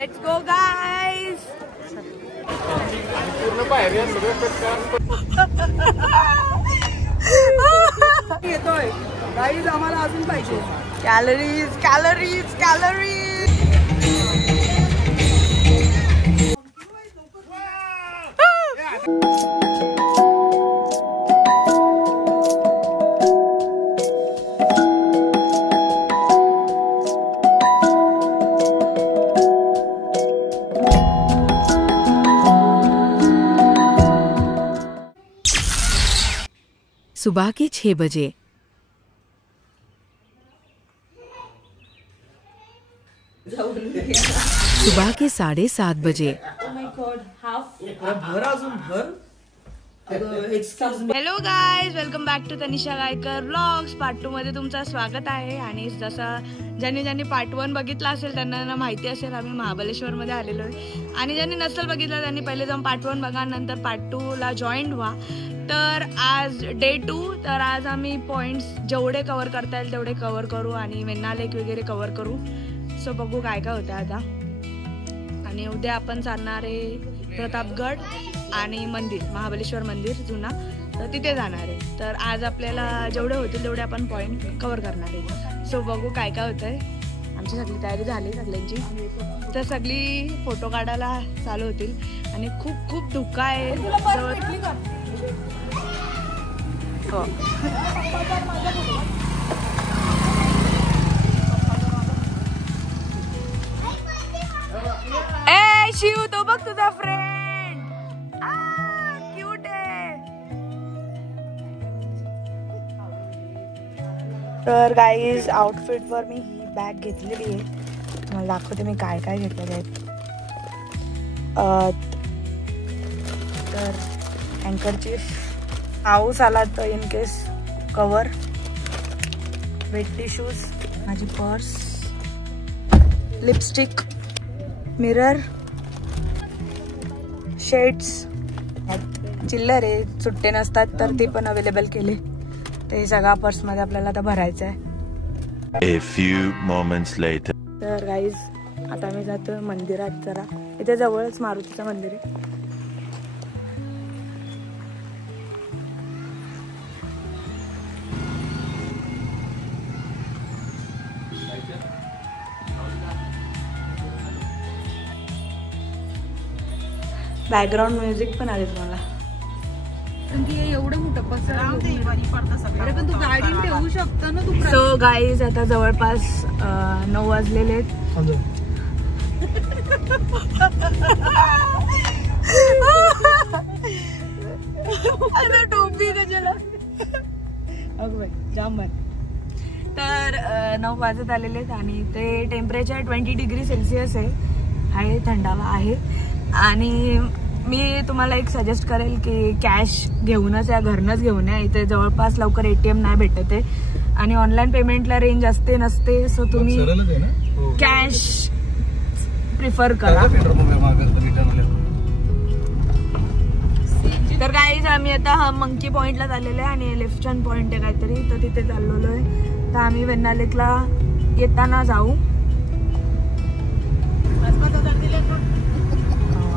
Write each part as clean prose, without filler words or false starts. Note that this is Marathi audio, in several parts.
Let's go guys. येतोय गाईज, आम्हाला अजून पाहिजे कॅलरीज कॅलरीज कॅलरीज. सुबह के 6 बजे. सुबह के 7:30 बजे. Hello guys, welcome back to Tanisha Gaikar vlogs. Part 2 मध्ये तुमचं स्वागत आहे. आणि जसं ज्यांनी पार्ट 1 बघितला असेल त्यांना माहिती असेल आम्ही महाबळेश्वरमध्ये आलेलो आहे. आणि ज्यांनी नसेल बघितलं त्यांनी पहिले जाऊन पार्ट 1 बघा, नंतर पार्ट 2 ला जॉईन व्हा. तर आज डे 2. तर आज आम्ही पॉइंट्स जेवढे कव्हर करता येईल तेवढे कव्हर करू आणि वेण्णा लेक वगैरे कव्हर करू. सो बघू काय काय होतं आता. आणि उद्या आपण जाणार आहे प्रतापगड आणि मंदिर, महाबळेश्वर मंदिर जुना, तर तिथे जाणार आहे. तर आज आपल्याला जेवढे होतील तेवढे आपण पॉईंट कव्हर करणार आहे. सो बघू काय काय होतंय. आमची सगळी तयारी झाली सगळ्यांची. तर सगळी फोटो काढायला चालू होतील. आणि खूप खूप धुका आहे. हो. ए शिव, तो बघ तुझा फ्रेंड क्यूट आहे. तर गाईज, आउटफिट वर मी ही बॅग घेतलेली आहे. तुम्हाला दाखवते मी काय काय घेतलेले आहेत. तर हँकरचीफ, पाऊस आला तर in case cover, wet tissues, माझी पर्स, लिपस्टिक, मिरर, शेड्स, चिल्लर आहे, सुट्टे नसतात तर ते पण अवेलेबल केले. तर हे सगळा पर्समध्ये आपल्याला आता भरायचं आहे. A few moments later. तर गाईज, आता मी जातो मंदिरात. जरा इथे जवळच मारुतीचं मंदिर आहे. बॅकग्राऊंड म्युझिक पण आले तुम्हाला. एवढं मोठं पण तू गाडी ठेवू शकतो ना तू. सो गाईज, आता जवळपास 9 वाजलेले आहेत. टोपी कशाला जाम. तर 9 वाजत आलेले आहेत आणि ते टेम्परेचर 20 डिग्री सेल्सिअस आहे. थंडावा आहे. आणि मी तुम्हाला एक सजेस्ट करेल की कॅश घेऊनच या, घरनंच घेऊन या. इथे जवळपास लवकर ATM नाही भेटत आहे आणि ऑनलाईन पेमेंटला रेंज असते नसते. सो तुम्ही कॅश प्रिफर करा. तर गाईज, आम्ही आता मंकी पॉइंटला चाललेलो आहे आणि लिफ्टन पॉइंट आहे काहीतरी, तर तिथे चाललेलो आहे. तर आम्ही वेण्णा लेकला येताना जाऊ.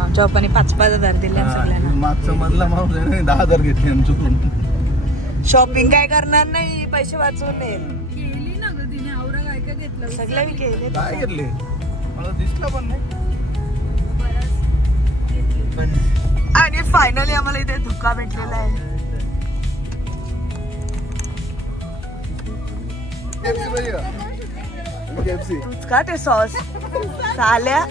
आमच्या पप्पाने 5,000 दिले सगळ्यांना. मागचा मधला माणूस 10,000 घेतले आमच्याकडून. शॉपिंग काय करणार नाही, पैसे वाचवून येईल. केली ना ग तिने. आवरा काय काय घेतलं सगळं मी केले. काय घेतले मला दिसलं पण नाही. आणि फायनली आम्हाला इथे धुका भेटलेला आहे. तूच का ते सॉस चाल्या.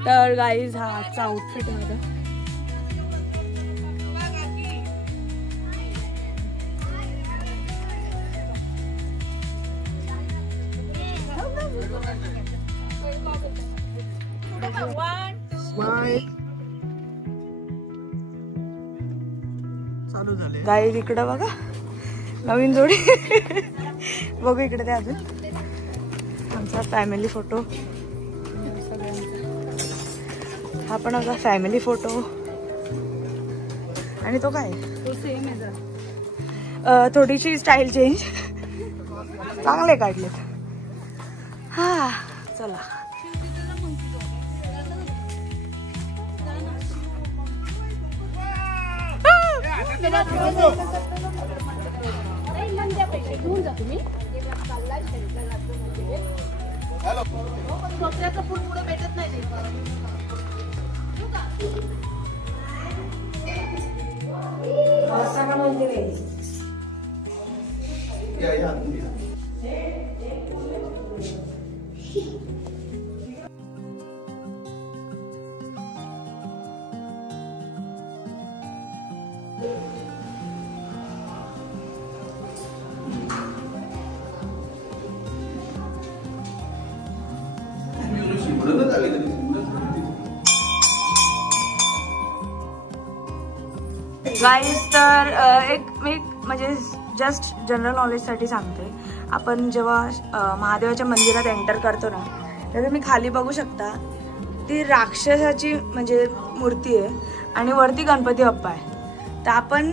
तर गाईज, हा आजचा आउटफिट आहे माझा. चालू झाले गाईज इकडं बघा नवीन जोडी बघू इकडे ते अजून आमचा फॅमिली फोटो हा पण आमचा फॅमिली फोटो आणि तो काय तो सेम आहे जरा. थोडीशी स्टाईल चेंज चांगले काढलेत हा चला गाईज तर एक मी म्हणजे जस्ट जनरल नॉलेजसाठी सांगते आपण जेव्हा महादेवाच्या मंदिरात एंटर करतो ना तर तुम्ही खाली बघू शकता ती राक्षसाची म्हणजे मूर्ती आहे आणि वरती गणपती बाप्पा आहे तर आपण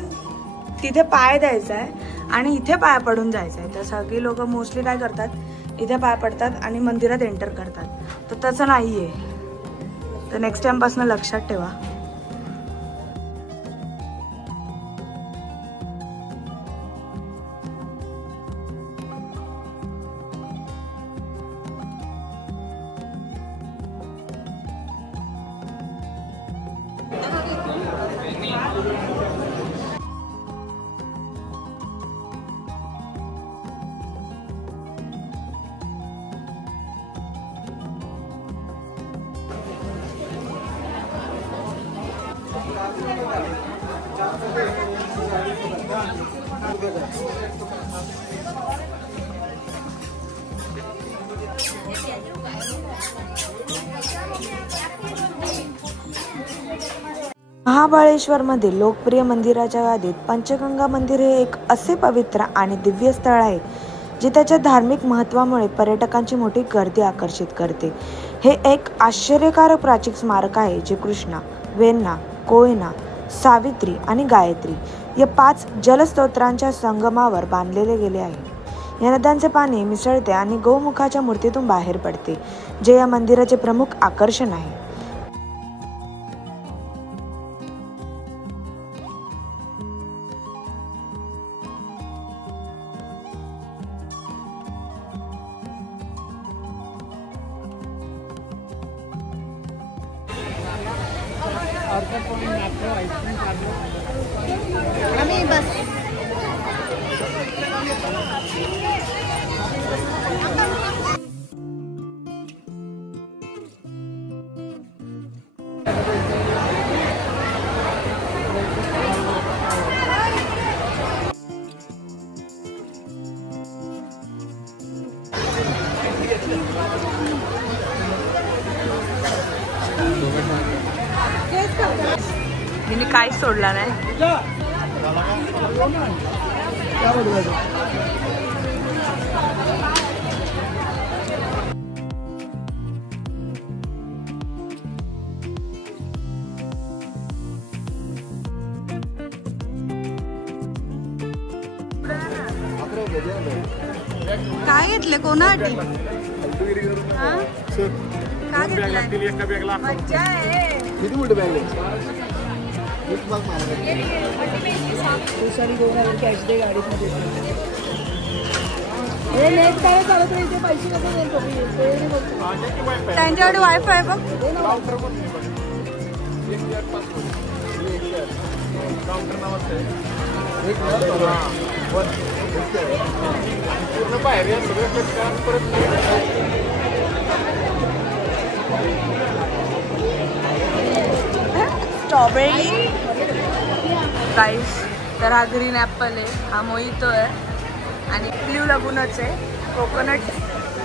तिथे पाय द्यायचा आहे आणि इथे पाय पडून जायचं आहे तर सगळी लोक मोस्टली काय करतात इथे पाय पडतात आणि मंदिरात एंटर करतात तर तसं नाही आहे तर नेक्स्ट टाइमपासून लक्षात ठेवा महाबळेश्वरमध्ये लोकप्रिय मंदिराच्या यादीत पंचगंगा मंदिर हे एक असे पवित्र आणि दिव्य स्थळ आहे जे त्याच्या धार्मिक महत्त्वामुळे पर्यटकांची मोठी गर्दी आकर्षित करते. हे एक आश्चर्यकारक प्राचीन स्मारक आहे जे कृष्णा, वेण्णा, कोयना, सावित्री आणि गायत्री या 5 जलस्रोतांच्या संगमावर बांधलेले गेले आहे. या नद्यांचे पाणी मिसळते आणि गौमुखाच्या मूर्तीतून बाहेर पडते जे या मंदिराचे प्रमुख आकर्षण आहे. हिने काहीच सोडला नाही. काय घेतलं कोणासाठी? काय घेतलं? मज्जा आहे. किती मोठे बॅग कॅश दे गाडीमध्ये त्यांच्याकडे वायफाय बघ. स्ट्रॉबेरी गाईस तर हा ग्रीन ॲपल आहे, हा मोहितो आहे आणि ब्ल्यू लगूनच आहे. कोकोनट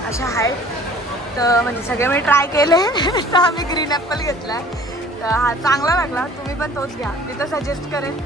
अशा आहेत तर म्हणजे सगळे मी ट्राय केले तर आम्ही ग्रीन ॲपल घेतला आहे तर हा चांगला लागला. तुम्ही पण तोच घ्या, मी तर सजेस्ट करेन.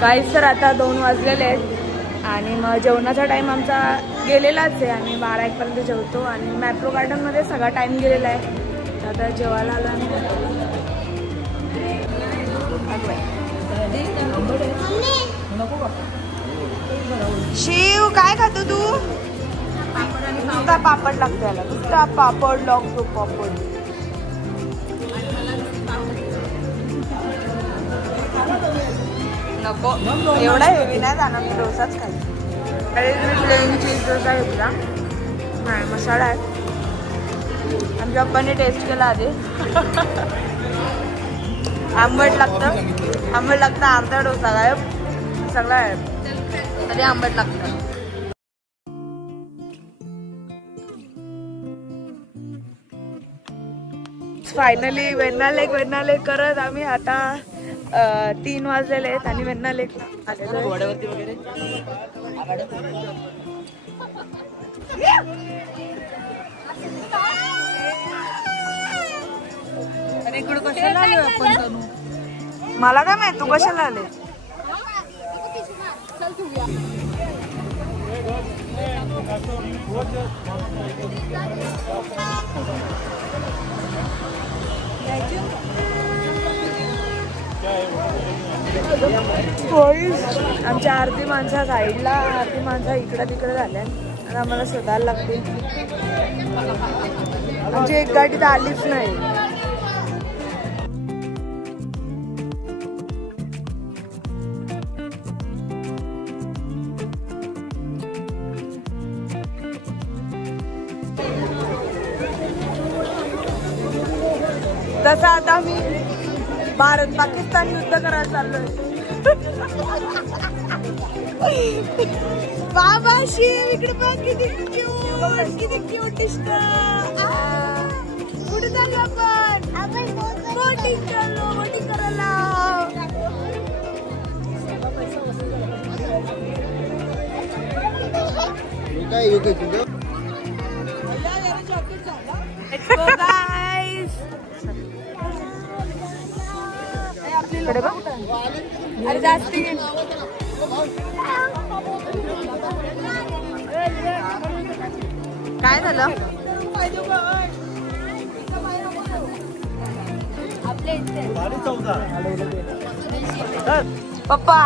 गाईस तर आता 2 वाजलेले आहेत आणि मग जेवणाचा टाइम आमचा गेलेलाच आहे आणि 12-1 पर्यंत जेवतो आणि मॅप्रो गार्डनमध्ये सगळा टाइम गेलेला आहे. आता जेवायला आला शिव. काय खातो तू? नुसता पापड लागतो याला, नुसता पापड लागतो पापड. नको एवढा हेवी नाही जाणार, मी डोसाच खायचा. मी प्लेन चीज डोसा घेतला. नाही मसाला आहे. आमच्या पप्पाने टेस्ट केला आधी. आंबट लागतं अर्धा डोसा काय सगळा आहे आधी आंबट लागतं. फायनली वेण्णा लेक करत आम्ही आता 3 वाजलेले आहेत आणि वेण्णा लेक आलेलो मला काय माहित तू कशाला आले. आमच्या अर्धी माणसं साईडला, अर्धी माणसं इकडं तिकडे झाल्या आणि आम्हाला शोधायला लागते. आमची एक गाडी तर आलीच नाही. तसं आता मी भारत पाकिस्तान युद्ध करायला चाललोय. बाबा शिव इकडे पण किती क्यूट दिसतं. कुठे चाललो आपण? बोटिंग चाललो, बोटिंग करायला. अरे जास्ती काय झालं? पप्पा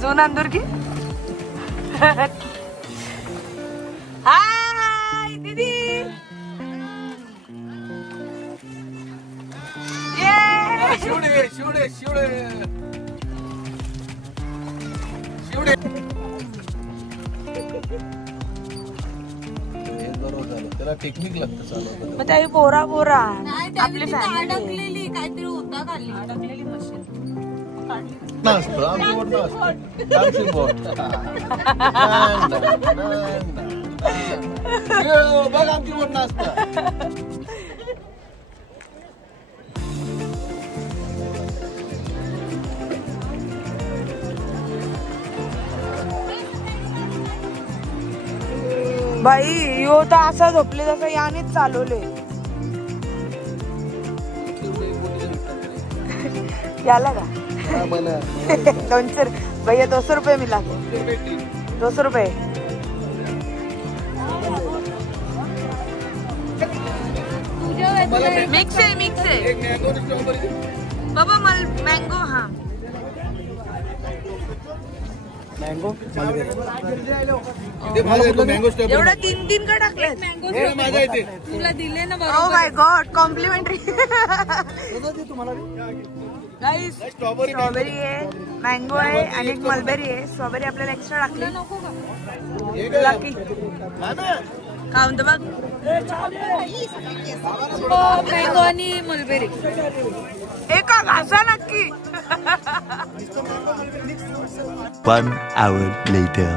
जोन अंदर की हाय दीदी. त्याला टेक्निक लागतं चालवतं. मग त्या पोरा आपली अडकलेली काहीतरी होता खाली, अडकलेली मशीन नसतं आमची बोट नसतं. आमची बोट बघ आमची बोट नसतं. बाई यो तर असा झोपले जसं यानेच चालवले. याला का 200 भैया 200 रुपये मिला. 200 रुपये. मिक्स आहे बाबा. मॅंगो. हा मँगो एवढा 3 का टाकलेत? तुला दिले ना ओ बरोबर. माय गॉड, कॉम्प्लिमेंटरी. गाईस स्ट्रॉबेरी स्ट्रॉबेरी आहे, मँगो आहे आणि एक मलबेरी आहे. स्ट्रॉबेरी आपल्याला एक्स्ट्रा टाकली. नको का? लकी खाऊन तर बघ. मँगो आणि मलबेरी. एका घासा नक्की. 1 hour later.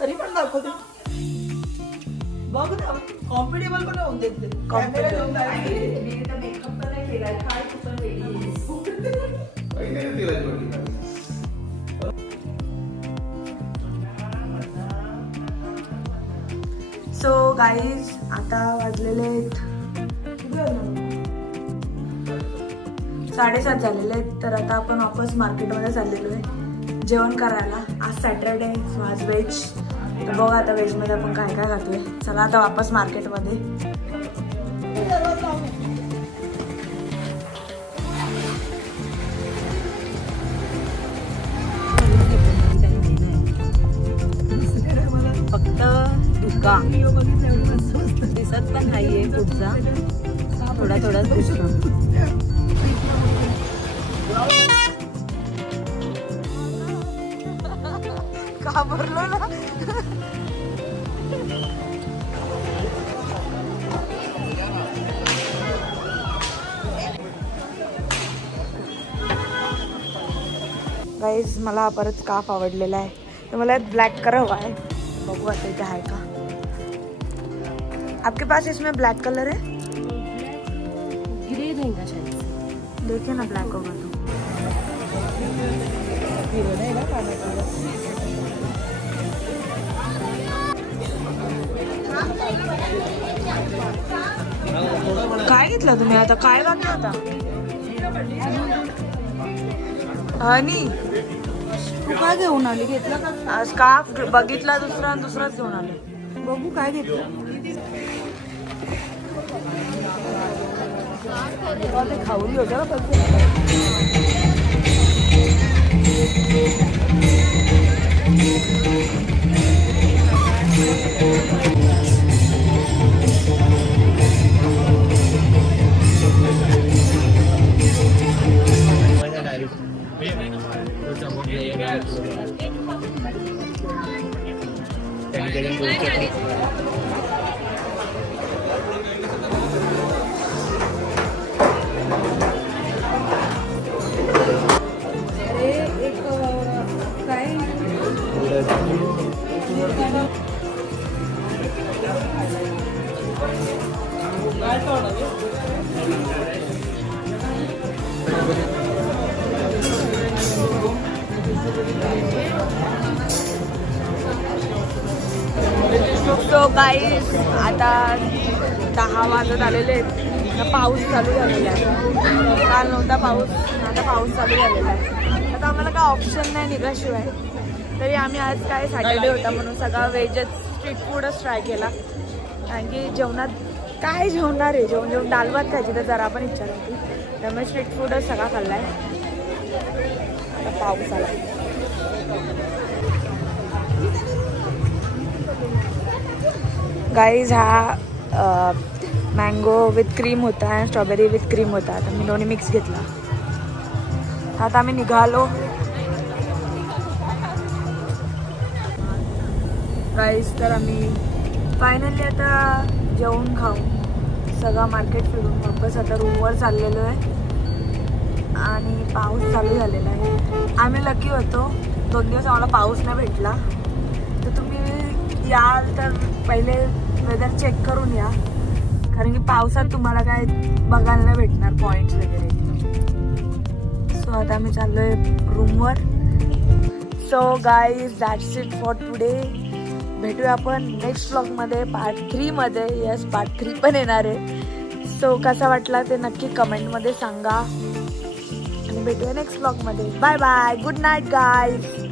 तरी पण दाखवते बघ ना, कॉम्पिटेबल पण होऊन देते. मेकअप पण नाही केलाय. काय तुझं सो गाईज आता वाजलेले आहेत 7:30 झालेले आहेत. तर आता आपण वापस मार्केटमध्ये चाललेलो आहे जेवण करायला. आज सॅटरडे, सो आज व्हेज. तर बघा आता व्हेजमध्ये आपण काय काय खातोय. चला आता वापस मार्केटमध्ये. फक्त धुका दिसत पण नाहीये पुढचा, थोडा थोडाच दिसतो. घाबरलो ना. गाईज मला परत स्कार्फ आवडलेला आहे, तर मला ब्लॅक कलर हवा आहे. बघू आता इथे आहे का. आपके पास इसमें ब्लैक कलर है? ग्रे रहेगा शायद. देखिए ना ब्लैक होगा तो. काय घेतलं तुम्ही आता? काय बाकी होता? हनी तू काय घेऊन आली? घेतला का? स्कार्फ बघितला दुसरा, दुसराच घेऊन आले. बघू काय घेतलं. खाऊन घेऊ का? सो गाईज आता 10 वाजत आलेले आहेत. पाऊस चालू झालेला आहे. काल नव्हता पाऊस, आता पाऊस चालू झालेला आहे. आता आम्हाला काय ऑप्शन नाही निघाशिवाय. तरी आम्ही आज काय सॅटर्डे होता म्हणून सगळा व्हेजच, स्ट्रीट फूडच ट्राय केला. कारण की जेवणात काय जेवणार आहे, जेवण दाल भात खायची तर जरा पण इच्छा नव्हती. त्यामुळे स्ट्रीट फूडच सगळा खाल्लाय. आता पाऊस आला. गाईज हा मँगो विथ क्रीम होता आणि स्ट्रॉबेरी विथ क्रीम होता. तर मी दोन्ही मिक्स घेतला. आता आम्ही निघालो. गाईज तर आम्ही फायनली आता जेवून खाऊन सगळं मार्केट फिरून वापस आता रूमवर चाललेलो आहे. आणि पाऊस चालू झालेला आहे. आम्ही लकी होतो, 2 दिवस आम्हाला पाऊस नाही भेटला. तर तुम्ही याल तर पहिले वेदर चेक करून या, कारण की पावसात तुम्हाला काय बघायला नाही भेटणार पॉइंट्स वगैरे. सो आता आम्ही चाललोय रूमवर. So guys that's it for today. भेटूया आपण नेक्स्ट व्लॉगमध्ये, पार्ट 3 मध्ये. यस, पार्ट 3 पण येणार आहे. सो कसा वाटला ते नक्की कमेंटमध्ये सांगा आणि भेटूया नेक्स्ट व्लॉगमध्ये. Bye bye, good night guys.